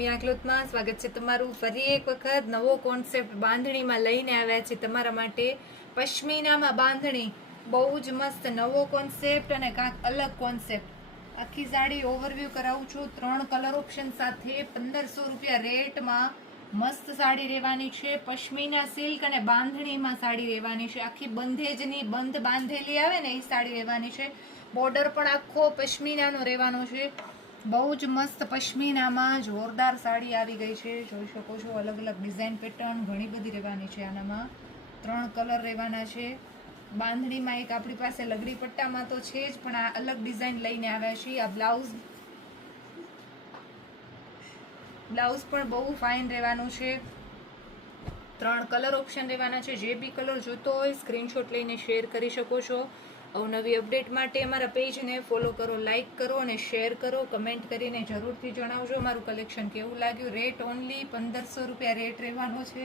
રમ્યા ક્લોથમાં સ્વાગત છે તમારું ફરી એક વખત નવો કોન્સેપ્ટ બાંધણીમાં લઈને આવ્યા છે તમારા માટે. પશ્મિનામાં બાંધણી બહુ જ મસ્ત નવો કોન્સેપ્ટ અને કાંક અલગ કોન્સેપ્ટ. આખી સાડી ઓવરવ્યૂ કરાવું છું 3 કલર ઓપ્શન સાથે 1500 રૂપિયા રેટમાં મસ્ત સાડી રહેવાની છે. પશ્મિના સિલ્ક અને બાંધણીમાં સાડી રહેવાની છે. આખી બંધેજની બંધ બાંધેલી આવે ને એ સાડી રહેવાની છે. બોર્ડર પણ આખો પશ્મિનાનો રહેવાનો છે. બહુ જ મસ્ત પશ્મિનામાં જોરદાર સાડી આવી ગઈ છે. જોઈ શકો છો અલગ અલગ ડિઝાઇન પેટર્ન ઘણી બધી રહેવાની છે. આનામાં 3 કલર રહેવાના છે. બાંધણીમાં એક આપણી પાસે લગડી પટ્ટામાં તો છે જ, પણ આ અલગ ડિઝાઇન લઈને આવ્યા છીએ. આ બ્લાઉઝ પણ બહુ ફાઇન રહેવાનું છે. 3 કલર ઓપ્શન રહેવાના છે. જે બી કલર જોતો હોય સ્ક્રીનશોટ લઈને શેર કરી શકો છો. અવનવી અપડેટ માટે અમારા પેજને ફોલો કરો, લાઇક કરો અને શેર કરો. કમેન્ટ કરીને જરૂરથી જણાવજો અમારું કલેક્શન કેવું લાગ્યું. રેટ ઓનલી 1500 રૂપિયા રેટ રહેવાનો છે.